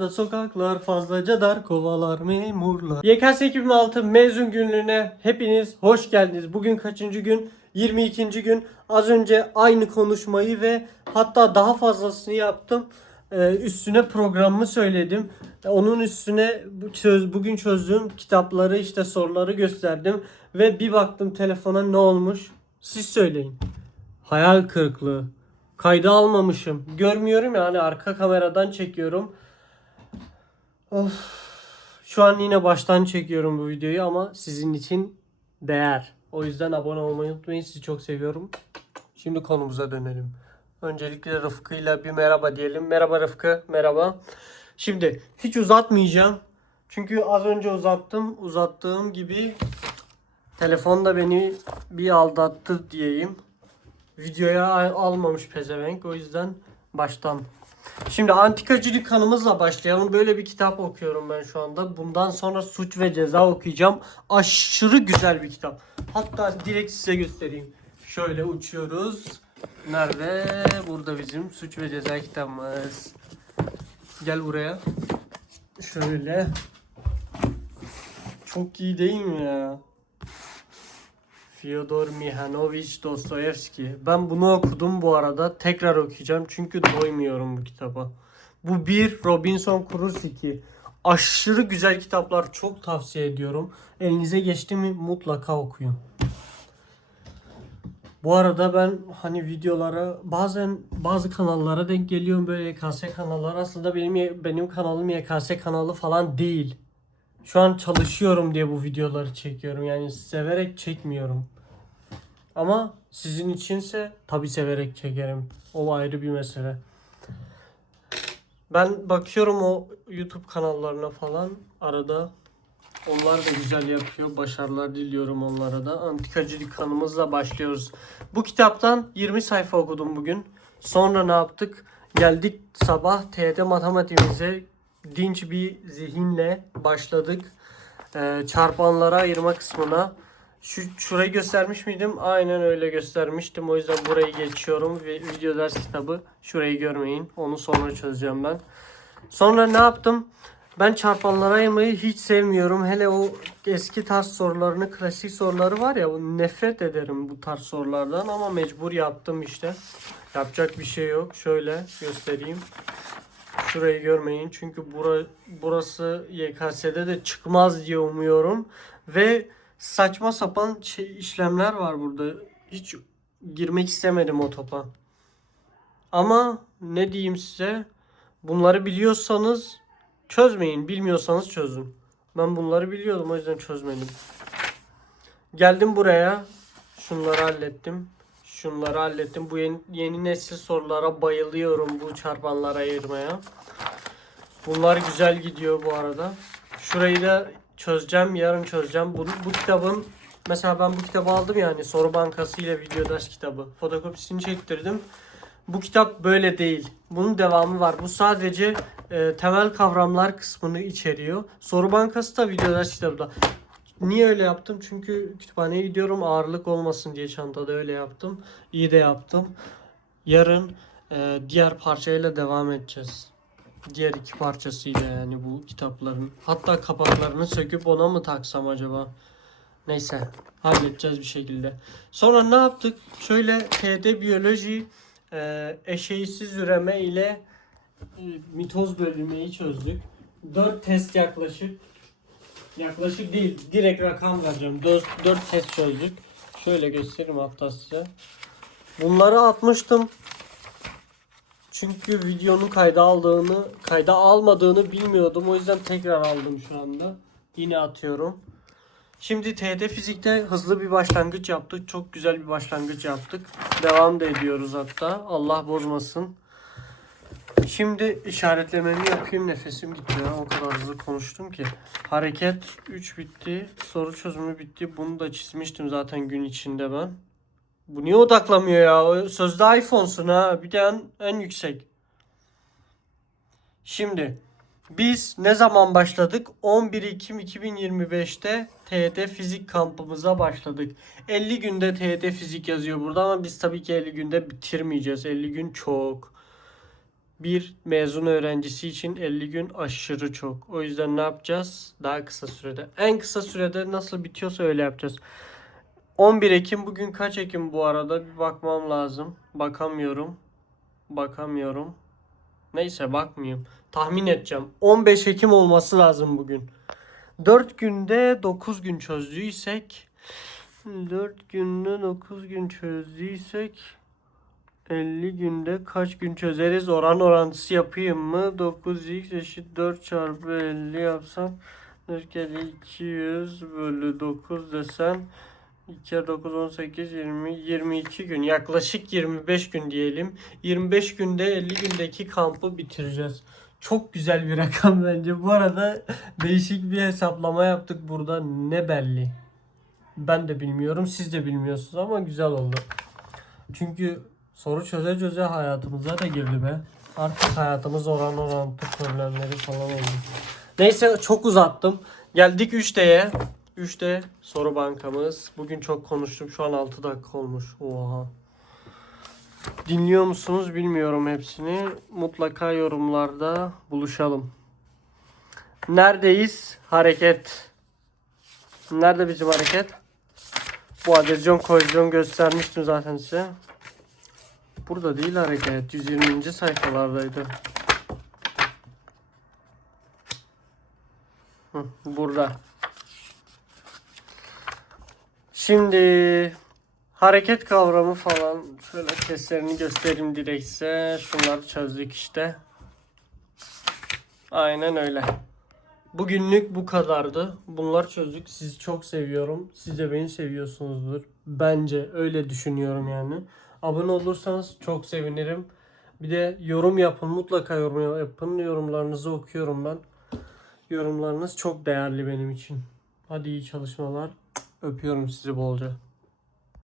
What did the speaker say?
da sokaklar fazlaca dar kovalar memurlar. YKS 2006 mezun günlüğüne hepiniz hoş geldiniz. Bugün kaçıncı gün? 22. gün. Az önce aynı konuşmayı ve hatta daha fazlasını yaptım. Ee, üstüne programımı söyledim. Ee, Onun üstüne çöz, bugün çözdüğüm kitapları işte soruları gösterdim. Ve bir baktım telefona ne olmuş? Siz söyleyin. Hayal kırıklığı. Kayda almamışım. Görmüyorum yani arka kameradan çekiyorum. Of. Şu an yine baştan çekiyorum bu videoyu ama sizin için değer. O yüzden abone olmayı unutmayın. Sizi çok seviyorum. Şimdi konumuza dönelim. Öncelikle Rıfkı'yla bir merhaba diyelim. Merhaba Rıfkı. Merhaba. Şimdi hiç uzatmayacağım. Çünkü az önce uzattım. Uzattığım gibi telefon da beni bir aldattı diyeyim. Videoya al- almamış pezevenk. O yüzden baştan. Şimdi antikacılık kanımızla başlayalım. Böyle bir kitap okuyorum ben şu anda. Bundan sonra suç ve ceza okuyacağım. Aşırı güzel bir kitap. Hatta direkt size göstereyim. Şöyle uçuyoruz. Nerede? Burada bizim suç ve ceza kitabımız. Gel buraya. Şöyle. Çok iyi değil mi ya? Fyodor Mihailovich Dostoyevski. Ben bunu okudum bu arada. Tekrar okuyacağım çünkü doymuyorum bu kitaba. Bu bir Robinson Crusoe 2. Aşırı güzel kitaplar. Çok tavsiye ediyorum. Elinize geçti mi mutlaka okuyun. Bu arada ben hani videolara bazen bazı kanallara denk geliyorum böyle YKS kanalları. Aslında benim benim kanalım YKS kanalı falan değil. Şu an çalışıyorum diye bu videoları çekiyorum. Yani severek çekmiyorum. Ama sizin içinse tabi severek çekerim. O ayrı bir mesele. Ben bakıyorum o YouTube kanallarına falan arada. Onlar da güzel yapıyor. Başarılar diliyorum onlara da. Antikacılık kanımızla başlıyoruz. Bu kitaptan 20 sayfa okudum bugün. Sonra ne yaptık? Geldik sabah TYT matematiğimize dinç bir zihinle başladık. Ee, çarpanlara ayırma kısmına. Şu şurayı göstermiş miydim? Aynen öyle göstermiştim. O yüzden burayı geçiyorum ve video ders kitabı şurayı görmeyin. Onu sonra çözeceğim ben. Sonra ne yaptım? Ben çarpanlara ayırmayı hiç sevmiyorum. Hele o eski tarz sorularını, klasik soruları var ya nefret ederim bu tarz sorulardan ama mecbur yaptım işte. Yapacak bir şey yok. Şöyle göstereyim. Şurayı görmeyin çünkü bura, burası YKS'de de çıkmaz diye umuyorum. Ve saçma sapan şey, işlemler var burada. Hiç girmek istemedim o topa. Ama ne diyeyim size? Bunları biliyorsanız çözmeyin. Bilmiyorsanız çözün. Ben bunları biliyordum o yüzden çözmedim. Geldim buraya. Şunları hallettim. Şunları hallettim. Bu yeni, yeni nesil sorulara bayılıyorum bu çarpanlara ayırmaya. Bunlar güzel gidiyor bu arada. Şurayı da çözeceğim. Yarın çözeceğim. Bu, bu kitabın mesela ben bu kitabı aldım yani soru bankası ile video ders kitabı. Fotokopisini çektirdim. Bu kitap böyle değil. Bunun devamı var. Bu sadece e, temel kavramlar kısmını içeriyor. Soru bankası da video ders kitabı da. Niye öyle yaptım? Çünkü kütüphaneye gidiyorum ağırlık olmasın diye çantada öyle yaptım. İyi de yaptım. Yarın e, diğer parçayla devam edeceğiz. Diğer iki parçasıyla yani bu kitapların. Hatta kapaklarını söküp ona mı taksam acaba? Neyse halledeceğiz bir şekilde. Sonra ne yaptık? Şöyle TD biyoloji e, eşeğsiz üreme ile e, mitoz bölünmeyi çözdük. 4 test yaklaşık. Yaklaşık değil. Direkt rakam vereceğim. 4, 4 test çözdük. Şöyle göstereyim hatta. Bunları atmıştım. Çünkü videonun kayda aldığını, kayda almadığını bilmiyordum. O yüzden tekrar aldım şu anda. Yine atıyorum. Şimdi TD fizikte hızlı bir başlangıç yaptık. Çok güzel bir başlangıç yaptık. Devam da ediyoruz hatta. Allah bozmasın. Şimdi işaretlememi yapayım. Nefesim gitti ya. O kadar hızlı konuştum ki. Hareket 3 bitti. Soru çözümü bitti. Bunu da çizmiştim zaten gün içinde ben. Bu niye odaklamıyor ya? Sözde iPhone'sun ha. Bir de en, en yüksek. Şimdi biz ne zaman başladık? 11 Ekim 2025'te TYT fizik kampımıza başladık. 50 günde TYT fizik yazıyor burada ama biz tabii ki 50 günde bitirmeyeceğiz. 50 gün çok. bir mezun öğrencisi için 50 gün aşırı çok. O yüzden ne yapacağız? Daha kısa sürede. En kısa sürede nasıl bitiyorsa öyle yapacağız. 11 Ekim bugün kaç Ekim bu arada bir bakmam lazım. Bakamıyorum. Bakamıyorum. Neyse bakmayayım. Tahmin edeceğim. 15 Ekim olması lazım bugün. 4 günde 9 gün çözdüysek 4 günde 9 gün çözdüysek 50 günde kaç gün çözeriz? Oran orantısı yapayım mı? 9x eşit 4 çarpı 50 yapsam 4 kere 200 bölü 9 desen 2 kere 9 18 20 22 gün yaklaşık 25 gün diyelim. 25 günde 50 gündeki kampı bitireceğiz. Çok güzel bir rakam bence. Bu arada değişik bir hesaplama yaptık burada. Ne belli. Ben de bilmiyorum. Siz de bilmiyorsunuz ama güzel oldu. Çünkü soru çöze çöze hayatımıza da girdi be. Artık hayatımız oran orantı problemleri falan oldu. Neyse çok uzattım. Geldik 3D'ye. 3D soru bankamız. Bugün çok konuştum. Şu an 6 dakika olmuş. Oha. Dinliyor musunuz bilmiyorum hepsini. Mutlaka yorumlarda buluşalım. Neredeyiz? Hareket. Nerede bizim hareket? Bu adezyon kohezyon göstermiştim zaten size. Burada değil hareket. 120. sayfalardaydı. Hı, burada. Şimdi hareket kavramı falan şöyle testlerini göstereyim direkse şunları çözdük işte. Aynen öyle. Bugünlük bu kadardı. Bunlar çözdük. Sizi çok seviyorum. Siz de beni seviyorsunuzdur. Bence öyle düşünüyorum yani. Abone olursanız çok sevinirim. Bir de yorum yapın. Mutlaka yorum yapın. Yorumlarınızı okuyorum ben. Yorumlarınız çok değerli benim için. Hadi iyi çalışmalar. Öpüyorum sizi bolca.